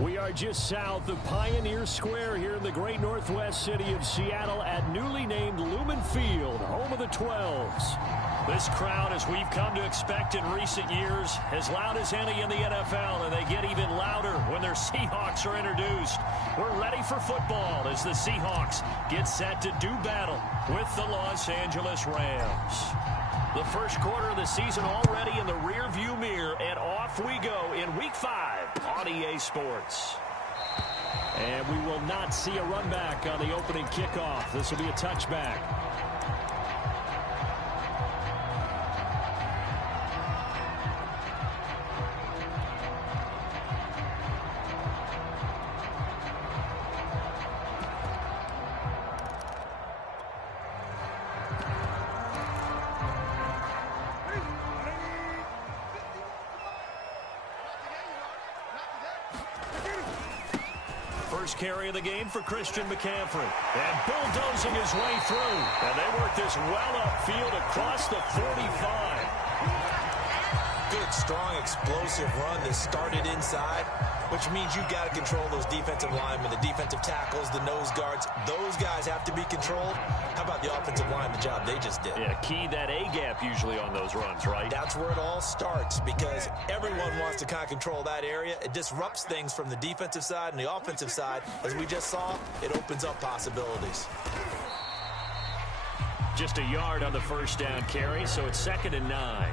We are just south of Pioneer Square here in the great northwest city of Seattle at newly named Lumen Field, home of the 12s. This crowd, as we've come to expect in recent years, as loud as any in the NFL, and they get even louder when their Seahawks are introduced. We're ready for football as the Seahawks get set to do battle with the Los Angeles Rams. The first quarter of the season already in the rearview mirror, and off we go in Week 5 on EA Sports. And we will not see a run back on the opening kickoff. This will be a touchback. Carry of the game for Christian McCaffrey. And bulldozing his way through. And they work this well upfield across the 45. Good, strong, explosive run that started inside, which means you've got to control those defensive linemen, the defensive tackles, the nose guards. Those guys have to be controlled. How about the offensive line, the job they just did? Yeah, key that A-gap usually on those runs, right? That's where it all starts because everyone wants to kind of control that area. It disrupts things from the defensive side and the offensive side. As we just saw, it opens up possibilities. Just a yard on the first down carry, so it's 2nd and 9.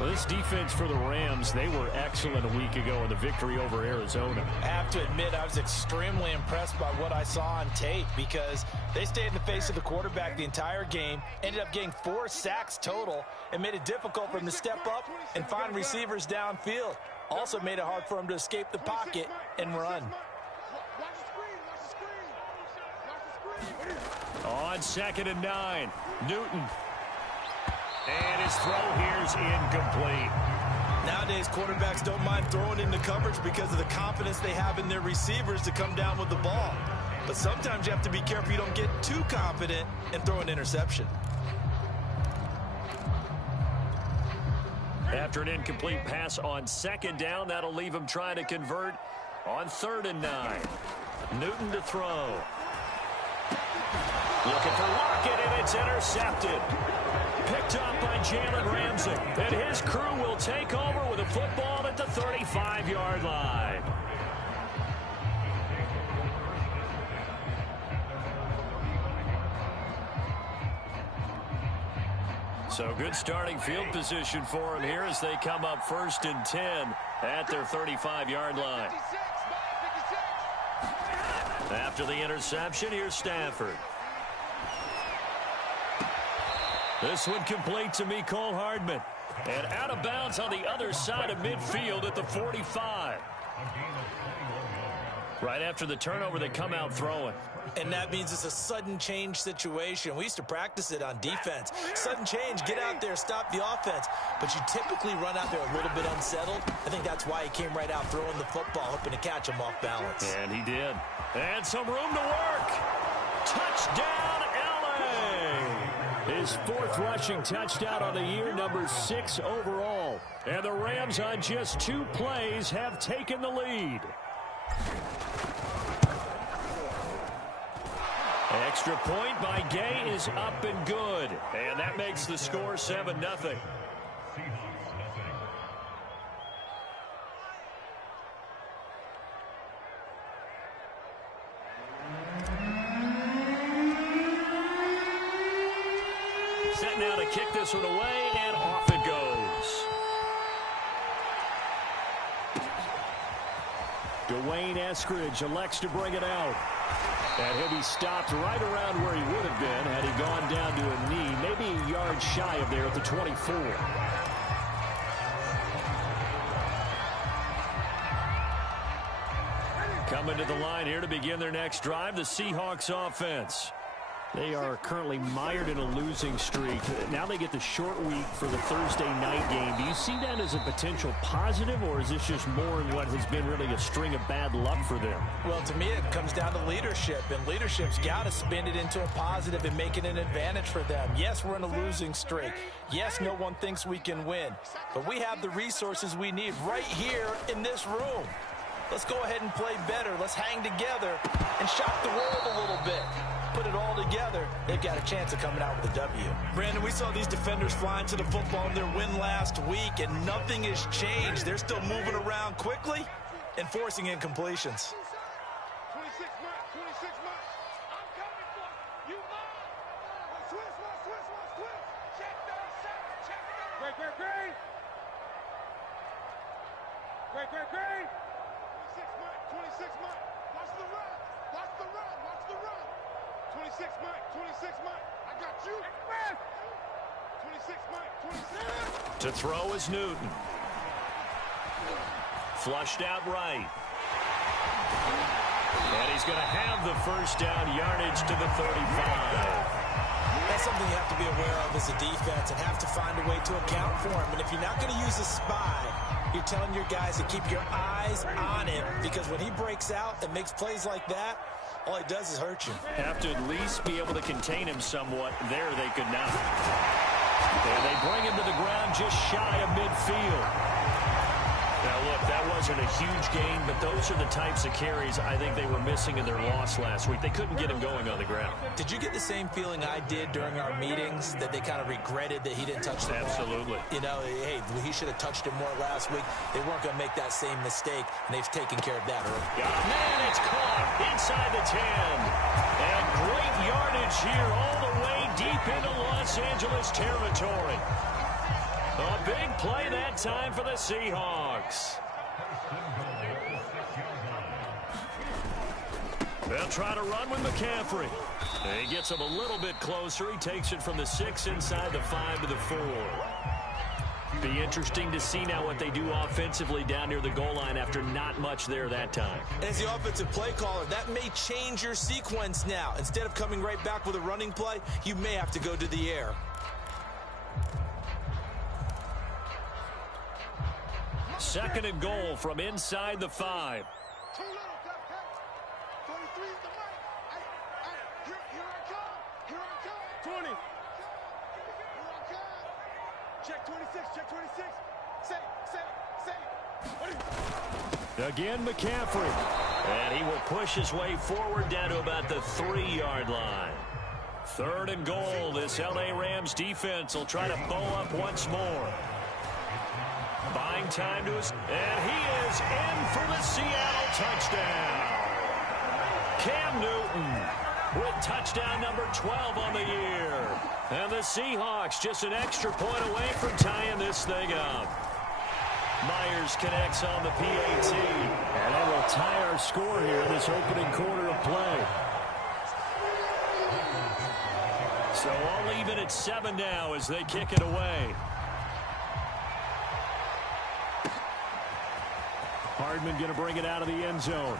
Well, this defense for the Rams, they were excellent a week ago in the victory over Arizona. I have to admit, I was extremely impressed by what I saw on tape because they stayed in the face of the quarterback the entire game, ended up getting 4 sacks total, and made it difficult for him to step up and find receivers downfield. Also made it hard for him to escape the pocket and run. On 2nd and 9, Newton. And his throw here's incomplete. Nowadays, quarterbacks don't mind throwing into coverage because of the confidence they have in their receivers to come down with the ball. But sometimes you have to be careful you don't get too confident and throw an interception. After an incomplete pass on 2nd down, that'll leave him trying to convert on 3rd and 9. Newton to throw. Looking for Lockett, and it's intercepted. Picked up by Jalen Ramsey. And his crew will take over with a football at the 35-yard line. So good starting field position for him here as they come up 1st and 10 at their 35-yard line. After the interception, here's Stafford. This one complete to Mecole Hardman. And out of bounds on the other side of midfield at the 45. Right after the turnover, they come out throwing. And that means it's a sudden change situation. We used to practice it on defense. Sudden change, get out there, stop the offense. But you typically run out there a little bit unsettled. I think that's why he came right out throwing the football, hoping to catch him off balance. And he did. And some room to work. Touchdown, LA! His 4th rushing touchdown on the year, number 6 overall. And the Rams on just 2 plays have taken the lead. Extra point by Gay is up and good. And that makes the score 7-0. Set now to kick this one away, and off it goes. Dwayne Eskridge elects to bring it out. And he'll be stopped right around where he would have been had he gone down to a knee, maybe a yard shy of there at the 24. Coming to the line here to begin their next drive, the Seahawks offense. They are currently mired in a losing streak. Now they get the short week for the Thursday night game. Do you see that as a potential positive, or is this just more in what has been really a string of bad luck for them? Well, to me, it comes down to leadership, and leadership's got to spin it into a positive and make it an advantage for them. Yes, we're in a losing streak. Yes, no one thinks we can win, but we have the resources we need right here in this room. let's go ahead and play better. Let's hang together and shock the world a little bit. Put it all together, they've got a chance of coming out with a W. Brandon, we saw these defenders flying to the football in their win last week, and nothing has changed. They're still moving around quickly and forcing incompletions. 26 months, 26 months. I'm coming for you. Switch. Check 37, check 37. Great. 26 months. Watch the run. 26 months. I got you. 26 months. To throw is Newton. Flushed out right. And he's going to have the first down, yardage to the 35. That's something you have to be aware of as a defense and have to find a way to account for him. And if you're not going to use a spy, you're telling your guys to keep your eyes on him, because when he breaks out and makes plays like that, all he does is hurt you. Have to at least be able to contain him somewhat. There they could not. And they bring him to the ground just shy of midfield. Now, look, that wasn't a huge gain, but those are the types of carries I think they were missing in their loss last week. They couldn't get him going on the ground. Did you get the same feeling I did during our meetings, that they kind of regretted that he didn't touch the ball? Absolutely. You know, hey, he should have touched it more last week. They weren't going to make that same mistake, and they've taken care of that early. Man, it's caught inside the 10. And great yardage here all the way deep into Los Angeles territory. A big play that time for the Seahawks. They'll try to run with McCaffrey. He gets him a little bit closer. He takes it from the 6 inside the 5 to the 4. Be interesting to see now what they do offensively down near the goal line after not much there that time. As the offensive play caller, that may change your sequence now. Instead of coming right back with a running play, you may have to go to the air. Second and goal from inside the 5. Too little, 23 is the mark. Here I come. 20. Here I come. Check 26. Say. Again, McCaffrey. And he will push his way forward down to about the 3-yard line. Third and goal. This L.A. Rams defense will try to bow up once more. Buying time to his, and he is in for the Seattle touchdown. Cam Newton with touchdown number 12 on the year. And the Seahawks just an extra point away from tying this thing up. Myers connects on the PAT. And that will tie our score here in this opening quarter of play. So all even at 7 now as they kick it away. Hardman going to bring it out of the end zone.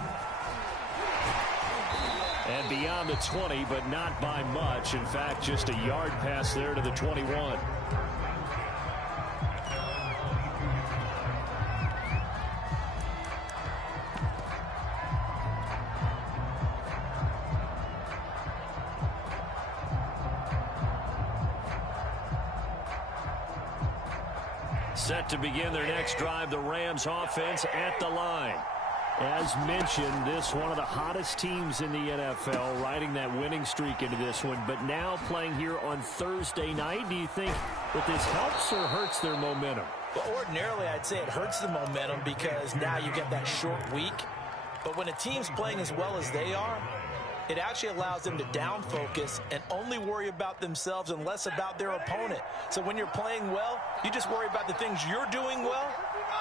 And beyond the 20, but not by much. In fact, just a yard pass there to the 21. Set to begin their next drive, the Rams offense at the line. As mentioned, this one of the hottest teams in the NFL, riding that winning streak into this one, but now playing here on Thursday night. Do you think that this helps or hurts their momentum? Well, ordinarily, I'd say it hurts the momentum because now you get that short week. But when a team's playing as well as they are, it actually allows them to down focus and only worry about themselves and less about their opponent. So when you're playing well, you just worry about the things you're doing well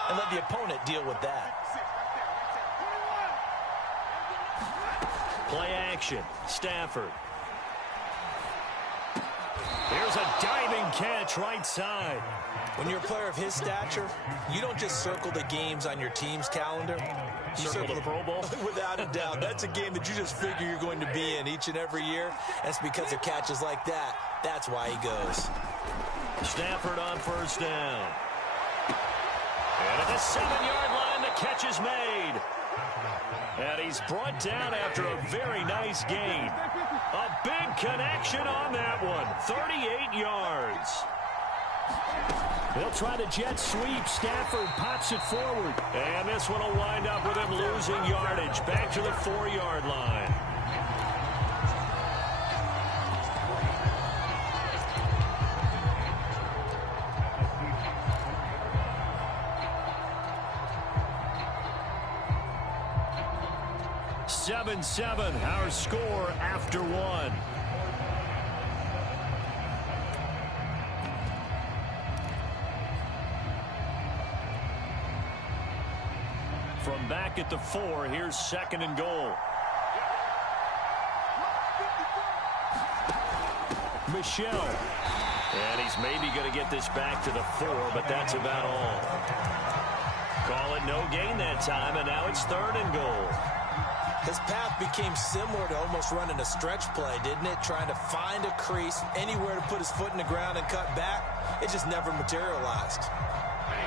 and let the opponent deal with that. Play action. Stafford. Here's a diving catch right side. When you're a player of his stature, you don't just circle the games on your team's calendar. You circle the Pro Bowl? Without a doubt. That's a game that you just figure you're going to be in each and every year. That's because of catches like that. That's why he goes. Stafford on first down. And at the 7-yard line, the catch is made. And he's brought down after a very nice gain. A big connection on that one. 38 yards. They'll try the jet sweep. Stafford pops it forward. And this one will wind up with him losing yardage. Back to the 4-yard line. Seven, our score after one. From back at the 4, here's 2nd and goal. Michelle. And he's maybe going to get this back to the 4, but that's about all. Call it no gain that time, and now it's 3rd and goal. His path became similar to almost running a stretch play, didn't it? Trying to find a crease, anywhere to put his foot in the ground and cut back. It just never materialized.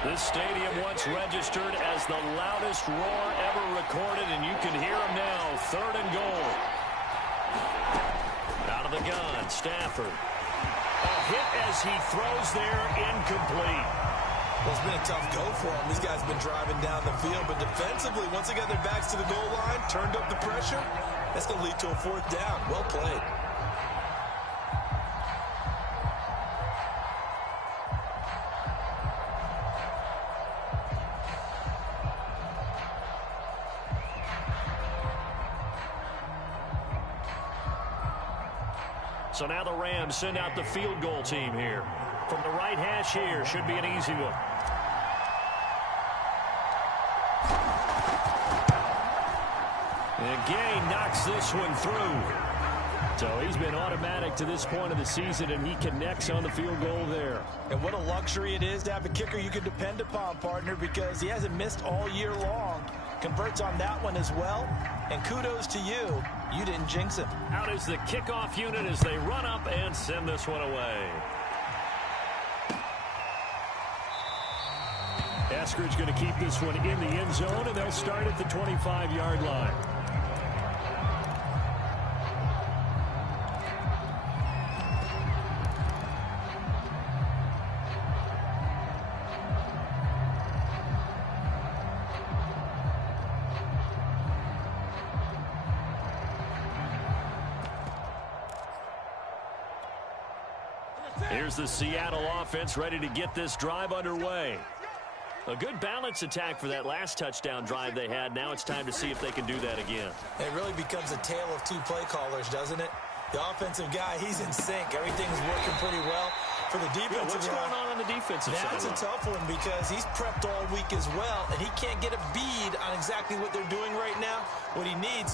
This stadium once registered as the loudest roar ever recorded, and you can hear him now. 3rd and goal. Out of the gun, Stafford. A hit as he throws there, incomplete. Well, it's been a tough go for him. These guys have been driving down the field, but defensively, once they got their backs to the goal line, turned up the pressure, that's going to lead to a 4th down. Well played. So now the Rams send out the field goal team here. From the right hash here, should be an easy one. And Gay knocks this one through. So he's been automatic to this point of the season, and he connects on the field goal there. And what a luxury it is to have a kicker you can depend upon, partner, because he hasn't missed all year long. Converts on that one as well. And kudos to you. You didn't jinx him. Out is the kickoff unit as they run up and send this one away. Eskridge going to keep this one in the end zone, and they'll start at the 25-yard line. Here's the Seattle offense ready to get this drive underway. A good balance attack for that last touchdown drive they had. Now it's time to see if they can do that again. It really becomes a tale of 2 play callers, doesn't it? The offensive guy, he's in sync. Everything's working pretty well. For the defensive what's going on the defensive side? That's a tough one because he's prepped all week as well, and he can't get a bead on exactly what they're doing right now. What he needs